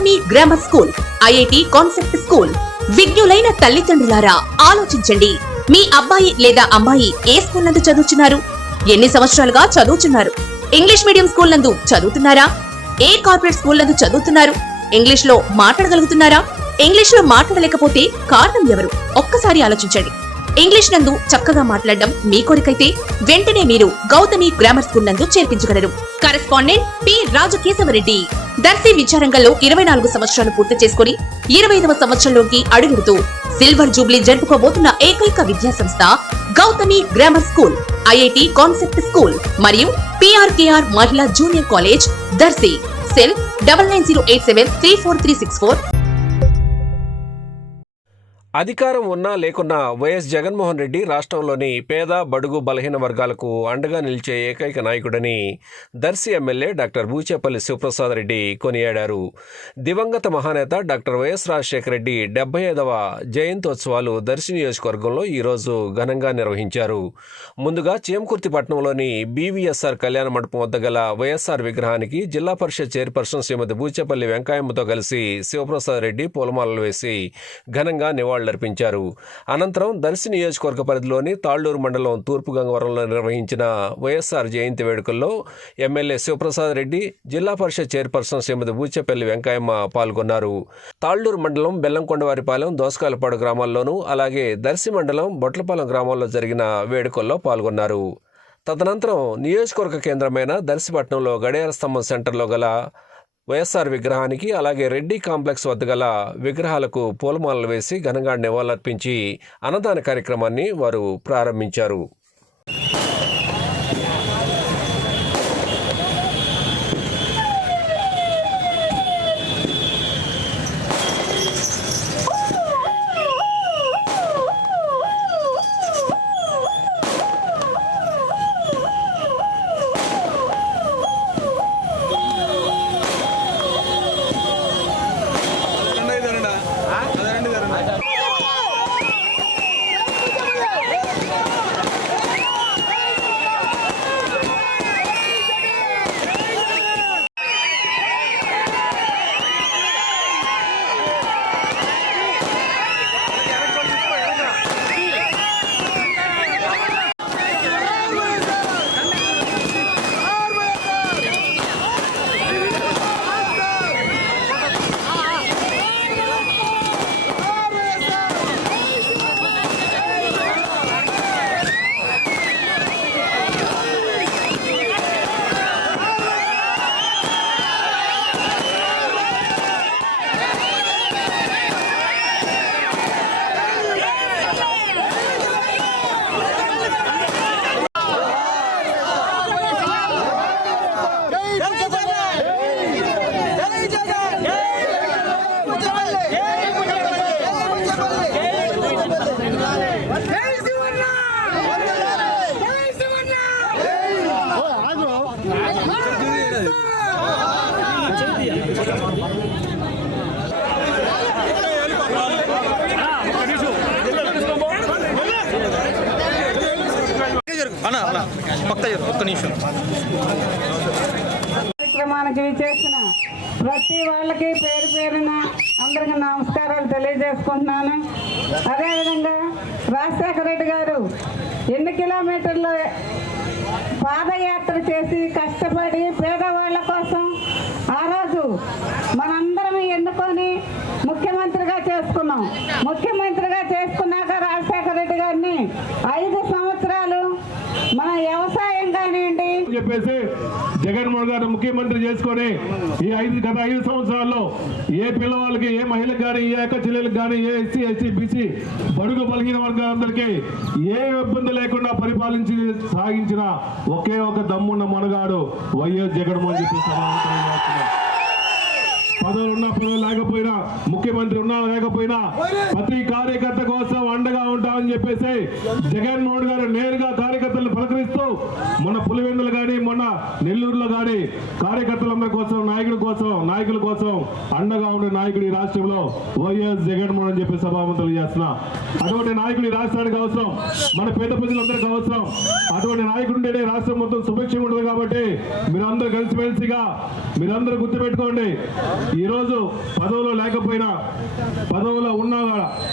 Gautami grammar school IIT concept school. విజ్ఞులైన తల్లిదండ్రులారా ఆలోచించండి. మీ అబ్బాయి లేదా అమ్మాయి ఏ స్కూల్ నందు చదువుతున్నారు ఎన్ని సంవత్సరాలుగా చదువుతున్నారు ఇంగ్లీష్ మీడియం స్కూల్ నందు చదువుతున్నారా? ఏ కార్పొరేట్ స్కూల్ నందు చదువుతున్నారు? ఇంగ్లీష్లో మాట్లాడగలుగుతున్నారా? ఇంగ్లీష్లో మాట్లాడలేకపోతే కారణం ఎవరు? ఒక్కసారి ఆలోచించండి. ఇంగ్లీష్ నందు చక్కగా మాట్లాడడం మీ కొరికైతే వెంటనే మీరు గౌతమి గ్రామర్ స్కూల్ నందు చేర్పించగలరు. Correspondent P Rajakeshavareddy. దర్శి విద్యారంగంలో ఇరవై నాలుగు సంవత్సరాలు పూర్తి చేసుకుని ఇరవై ఐదవ సంవత్సరంలోకి అడుగుడుతూ సిల్వర్ జూబ్లీ జరుపుకోబోతున్న ఏకైక విద్యా సంస్థ Gautami grammar school IIT concept school మరియు పిఆర్కేఆర్ మహిళా junior college Darsi cell double nine zero eight seven three four three six four. అధికారం ఉన్నా లేకున్నా వైఎస్ జగన్మోహన్ రెడ్డి రాష్ట్రంలోని పేద బడుగు బలహీన వర్గాలకు అండగా నిలిచే ఏకైక నాయకుడని దర్శి ఎమ్మెల్యే డాక్టర్ బూచేపల్లి శివప్రసాద్ రెడ్డి కొనియాడారు. దివంగత మహానేత డాక్టర్ వైఎస్ రాజశేఖర రెడ్డి డెబ్బై ఐదవ జయంతోత్సవాలు దర్శి నియోజకవర్గంలో ఈరోజు ఘనంగా నిర్వహించారు. ముందుగా చేమకుర్తిపట్నంలోని బీవీఎస్ఆర్ కళ్యాణ మండపం వద్ద గల వైఎస్ఆర్ విగ్రహానికి జిల్లా పరిషత్ చైర్పర్సన్ శ్రీమతి బూచేపల్లి వెంకాయమ్మతో కలిసి శివప్రసాద్ రెడ్డి పూలమాలలు వేసి ఘనంగా నివాళులర్పించారు అనంతరం దర్శి నియోజకవర్గ పరిధిలోని తాళ్ళూరు మండలం తూర్పు గంగవరంలో నిర్వహించిన వైఎస్ఆర్ జయంతి వేడుకల్లో ఎమ్మెల్యే శివప్రసాద్ రెడ్డి జిల్లా పరిషత్ చైర్పర్సన్ శ్రీమతి బూచెపల్లి వెంకయ్యమ్మ పాల్గొన్నారు. తాళ్ళూరు మండలం బెల్లంకొండవారిపాలెం దోసకాయలపాడు గ్రామాల్లోనూ అలాగే దర్శి మండలం బొట్లపాలెం గ్రామాల్లో జరిగిన వేడుకల్లో పాల్గొన్నారు. తదనంతరం నియోజకవర్గ కేంద్రమైన దర్శిపట్నంలో గడియార స్తంభం సెంటర్లో గల వైఎస్ఆర్ విగ్రహానికి అలాగే రెడ్డి కాంప్లెక్స్ వద్ద గల విగ్రహాలకు పూలమాలలు వేసి ఘనంగా నివాళులర్పించి అన్నదాన కార్యక్రమాన్ని వారు ప్రారంభించారు. పక్క ఒక్క నిమిషం. కార్యక్రమానికి విచ్చేసిన ప్రతి వాళ్ళకి పేరు పేరున అందరికి నమస్కారాలు తెలియజేసుకుంటున్నాను. అదేవిధంగా రాజశేఖర రెడ్డి గారు ఎన్ని కిలోమీటర్లు పాదయాత్ర చేసి కష్టపడి పేదవాళ్ళ కోసం ఆ రోజు మనందరం ఎన్నుకొని ముఖ్యమంత్రిగా చేసుకున్నాం. ముఖ్యమంత్రిగా చేసుకున్న రాజశేఖర రెడ్డి గారిని ఐదు సంవత్సరాలు మన వ్యవసాయం కానివ్వండి. చెప్పేసి జగన్మోహన్ గారు ముఖ్యమంత్రి చేసుకొని ఈ ఐదు గత ఐదు సంవత్సరాల్లో ఏ పిల్లవాళ్ళకి ఏ మహిళకు కానీ ఏ అక్క చెల్లెలకు కానీ ఏ ఎస్సీ ఎస్సీ బీసీ బడుగు బలహీన వర్గాలందరికీ ఏ ఇబ్బంది లేకుండా పరిపాలించి సాగించిన ఒకే ఒక దమ్మున్న మనగాడు వైఎస్ జగన్మోహన్ చెప్పి పదవులు ఉన్నా పదవులు లేకపోయినా ముఖ్యమంత్రి ఉన్నా లేకపోయినా ప్రతి కార్యకర్త కోసం అండగా ఉంటామని చెప్పేసి జగన్మోహన్ గారు నేరుగా కార్యకర్తలను పలకరిస్తూ మొన్న పులివెందులు కానీ మొన్న నెల్లూరులో కానీ కార్యకర్తలందరి కోసం నాయకుల కోసం నాయకుల కోసం అండగా ఉండే నాయకుడు ఈ రాష్ట్రంలో వైఎస్ జగన్మోహన్ అని చెప్పి సభావంతులు చేస్తున్నా. అటువంటి నాయకుడు ఈ రాష్ట్రానికి అవసరం మన పేద ప్రజలందరికీ అవసరం. అటువంటి నాయకుడు ఉంటేనే రాష్ట్రం మొత్తం సుభిక్షంగా ఉంటుంది కాబట్టి మీరందరూ కలిసిమెలిసిగా మీరందరూ గుర్తుపెట్టుకోండి. ఈరోజు పదవులో లేకపోయినా పదవులో ఉన్నా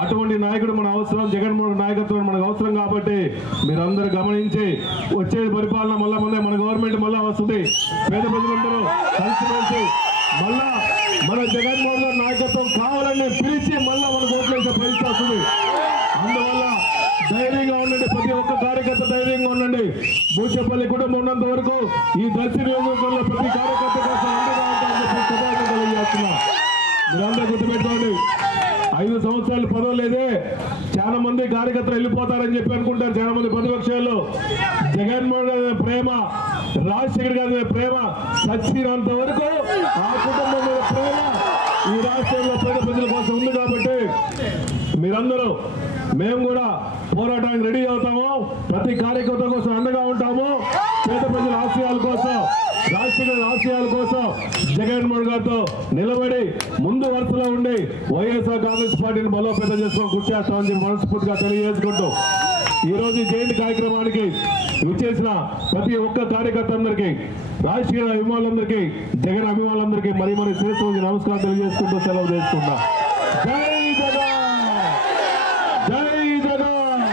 అటువంటి నాయకుడు మన అవసరం జగన్మోహన్ నాయకత్వం మనకు అవసరం కాబట్టి మీరందరూ గమనించి వచ్చే పరిపాలన మళ్ళా మళ్ళీ మన గవర్నమెంట్ మళ్ళా వస్తుంది. పేద ప్రజలందరూ కలిసిమెలిసి మళ్ళా మన జగన్మోహన్ గారి నాయకత్వం కావాలని పిలిచి మళ్ళా మనకు ఓట్లేసే పరిస్థితి వస్తుంది అందువల్ల ధైర్యంగా ఉండండి ప్రతి ఒక్క కార్యకర్త ధైర్యంగా ఉండండి. బూచపల్లి కుటుంబం ఉన్నంత వరకు ఈ దర్శి నియోజకవర్గంలో ప్రతి కార్యకర్త కోసం శుభాకాంక్షలు తెలియజేస్తున్నా మీరందరూ గుర్తుపెట్టుకోండి. ఐదు సంవత్సరాలు పదవి లేదే. చాలా మంది కార్యకర్తలు వెళ్ళిపోతారని చెప్పి అనుకుంటారు చాలా మంది ప్రతిపక్షాలు. జగన్మోహన్ రెడ్డి ప్రేమ రాజశేఖర్ గారి మీద ప్రేమ సచ్చినంత వరకు ఆ కుటుంబం మీద ప్రేమ ఈ రాష్ట్రంలో పేద ప్రజల కోసం ఉంది కాబట్టి మీరందరూ మేము కూడా పోరాటానికి రెడీ అవుతాము. ప్రతి కార్యకర్త కోసం అండగా ఉంటాము. పేద ప్రజల ఆశయాల కోసం రాష్ట్ర ఆశయాల కోసం జగన్మోహన్ గారితో నిలబడి ముందు వరుసలో ఉండి వైఎస్ఆర్ కాంగ్రెస్ పార్టీని బలోపేతం చేసుకొని కృషి చేస్తామని మనస్ఫూర్తిగా తెలియజేసుకుంటూ ఈ రోజు ఈ జయంతి కార్యక్రమానికి విచ్చేసిన ప్రతి ఒక్క కార్యకర్త అందరికీ రాజకీయ అభిమానులందరికీ జగన్ అభిమానులందరికీ మరి మరి శిరస్సు వంచి నమస్కారం తెలియజేసుకుంటూ సెలవు చేసుకుంటా జై జగన్ జై జగన్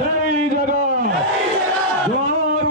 జై జగన్ జోహార్